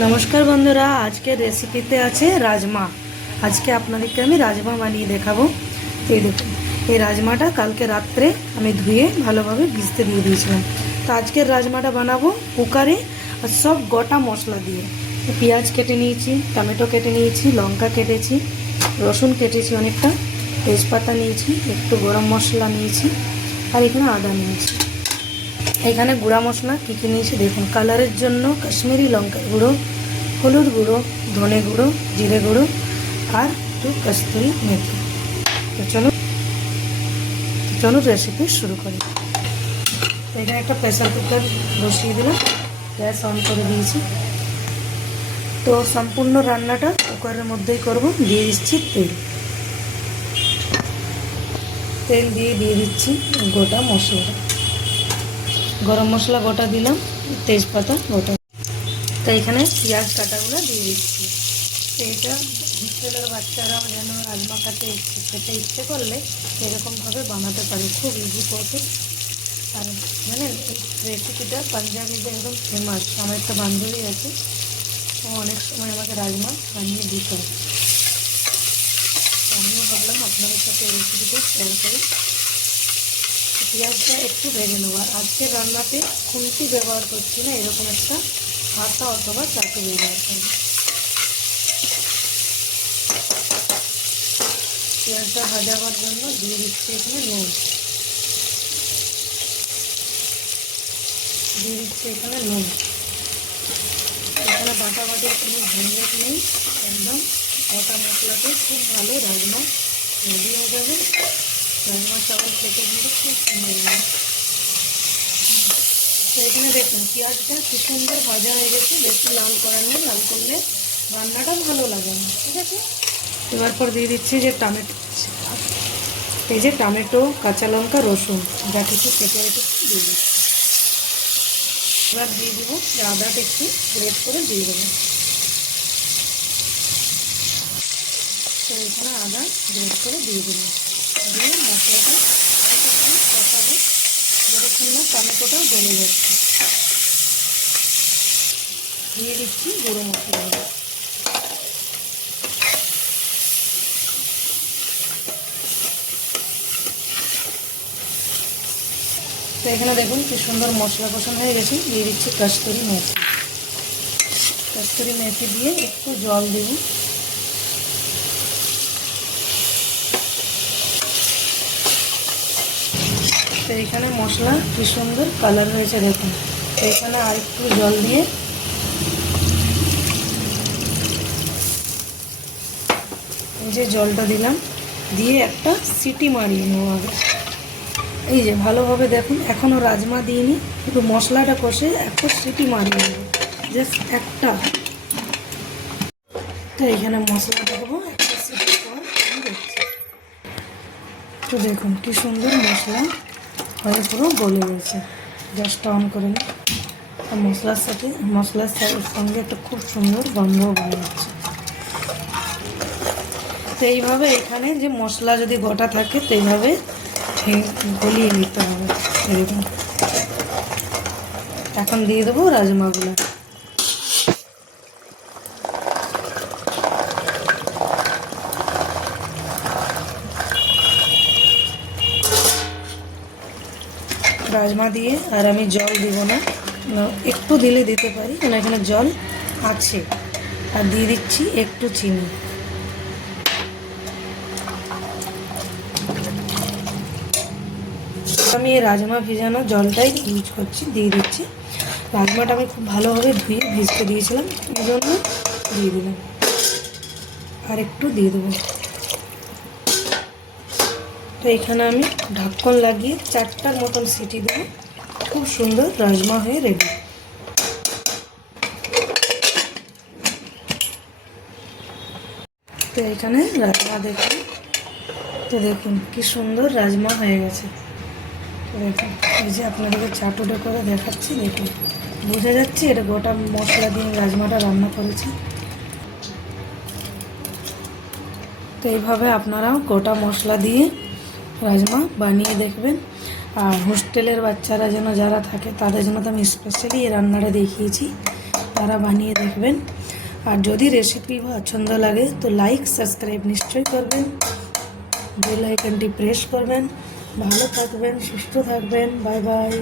नमस्कार बंधुरा आज के रेसिपिते आछे राजमा। आज के आपनादेरके आमि राजमा बानिये देखाबो। এই দেখুন এই রাজমাটা কালকে রাত্রে আমি ধুয়ে ভালোভাবে ভিজতে দিয়ে দিয়েছিলাম। তো আজকের রাজমাটা বানাবো কুকারে আর সব গোটা মশলা দিয়ে। পেঁয়াজ কেটে নিয়েছি, টমেটো কেটে নিয়েছি, লঙ্কা কেটেছি, রসুন কেটেছি অনেকটা, তেজপাতা নিয়েছি, একটু গরম মশলা নিয়েছি আর এখানে আদা নিয়েছি। এখানে গুঁড়া মশলা কী কী নিয়েছি দেখুন। কালারের জন্য কাশ্মীরি লঙ্কা গুঁড়ো, হলুদ গুঁড়ো, ধনে গুঁড়ো, জিরে গুঁড়ো আর একটু কস্তুরি মেথি। তো চলো রেসিপি শুরু করি। এখানে একটা প্রেসার কুকার বসিয়ে দিলাম, গ্যাস অন করে দিয়েছি। তো সম্পূর্ণ রান্নাটা কুকারের মধ্যেই করব। দিয়ে দিচ্ছি তেল দিয়ে দিচ্ছি গোটা মশলা, গরম মশলা গোটা দিলাম, তেজপাতা গোটা। তো এখানে পেঁয়াজ কাটাগুলো দিয়ে দিচ্ছি। তো এটা হোস্টেলের বাচ্চারাও যেন রাজমা খেতে ইচ্ছে করলে এরকমভাবে বানাতে পারে, খুব ইজি প্রসেস। আর জানেন এই রেসিপিটা পাঞ্জাবিতে একদম ফেমাস। আমার একটা বান্ধবী আছে, ও অনেক সময় আমাকে রাজমা বানিয়ে দিত। আমিও ভাবলাম আপনাদের সাথে এই রেসিপিটা শেয়ার করি। পেঁয়াজটা একটু ভেজে নেব। আর আজকে রান্নাতে খুন্তি ব্যবহার করছি না, এরকম একটা হাতা অথবা চাকু ব্যবহার করব। পেঁয়াজটা ভাজাবার জন্য দিয়ে দিচ্ছি এখানে নুন, এখানে বাটাবাটির কোনো ঝঞ্ঝট নেই, একদম গোটা মশলাতে খুব ভালো রাজমা রেডি হয়ে যাবে। রাজমা চাवल খেতে কিন্তু খুব সুন্দর লাগে। তো এখানে দেখুন পেঁয়াজটা কি সুন্দর ভাজা হয়ে গেছে, বেশি লাল করার নেই, লাল করলে রান্নাটা ভালো লাগে না। ঠিক আছে, এবার পর দিয়ে দিচ্ছি যে টমেটো, এই যে টমেটো, কাঁচা লঙ্কা, রসুন যা কিছু কেটে রেখেছি দিয়ে দিচ্ছি। এবার দিয়ে দেবো আদাটা একটু গ্রেট করে দিয়ে দেবো। তো এখানে আদা গ্রেট করে দিয়ে দেবো, দিয়ে মশলাটা কষাবো যতক্ষণ না টমেটোটা গলে যাচ্ছে। দিয়ে দিচ্ছি গুঁড়ো মশলাগুলো। তো এখানে দেখুন কি সুন্দর মশলা কষানো হয়ে গেছে। দিয়ে দিচ্ছি কস্তুরি মেথি দিয়ে একটু জল দেব। তো এখানে মশলা কি সুন্দর কালার হয়েছে দেখুন। তো এখানে আর একটু জল দিয়ে এই যে জলটা দিলাম, দিয়ে একটা সিটি মারিয়ে নেব আগে। এই যে ভালোভাবে দেখুন, এখনও রাজমা দিইনি, একটু মশলাটা কষে একটা সিটি মারিয়ে নেব, জাস্ট একটা। তো এখানে মশলাটা দেবো একটা সিটি পর দেখছি। তো দেখুন কি সুন্দর মশলা হয়ে পুরো গলে গেছে। গ্যাসটা অন করে নিই। মশলার সঙ্গে একটা খুব সুন্দর গন্ধ বের হচ্ছে। তো এইভাবে এখানে যে মশলা যদি গোটা থাকে তো এইভাবে গলিয়ে নিতে হবে এরকম। এখন দিয়ে দেবো রাজমাগুলো। রাজমা দিয়ে আর আমি জল দিব না, একটু দিলে দিতে পারি কারণ এখানে জল আছে। আর দিয়ে দিচ্ছি একটু চিনি। আমি এই রাজমা ভিজানো জলটাই ইউজ করছি, দিয়ে দিচ্ছি। রাজমাটা আমি খুব ভালোভাবে ধুয়ে ভিজতে দিয়েছিলাম, এই জন্য দিয়ে দিলাম। আর একটু দিয়ে দেবো। তো এখানে আমি ঢাকন লাগিয়ে 4টার মতন সিটি দেবো। খুব সুন্দর রাজমা হয়ে রেডি। তো এখানে রাজমা দেখুন, তো দেখুন কি সুন্দর রাজমা হয়ে গেছে। তো দেখুন এই যে আপনাদেরকে চাটুটা করে দেখাচ্ছি, দেখুন বোঝা যাচ্ছে এটা গোটা মশলা দিয়ে রাজমাটা রান্না করেছি। তো এইভাবে আপনারাও গোটা মশলা দিয়ে রাজমা বানিয়ে দেখবেন। আর হোস্টেলের বাচ্চারা যেন যারা থাকে তাদের জন্য তো আমি স্পেশালি এই রান্নাটা দেখিয়েছি। তারা বানিয়ে দেখবেন। আর যদি রেসিপি পছন্দ লাগে তো লাইক সাবস্ক্রাইব নিশ্চয়ই করবেন, বেল আইকনটি প্রেস করবেন। ভালো থাকবেন, সুস্থ থাকবেন, বাই বাই।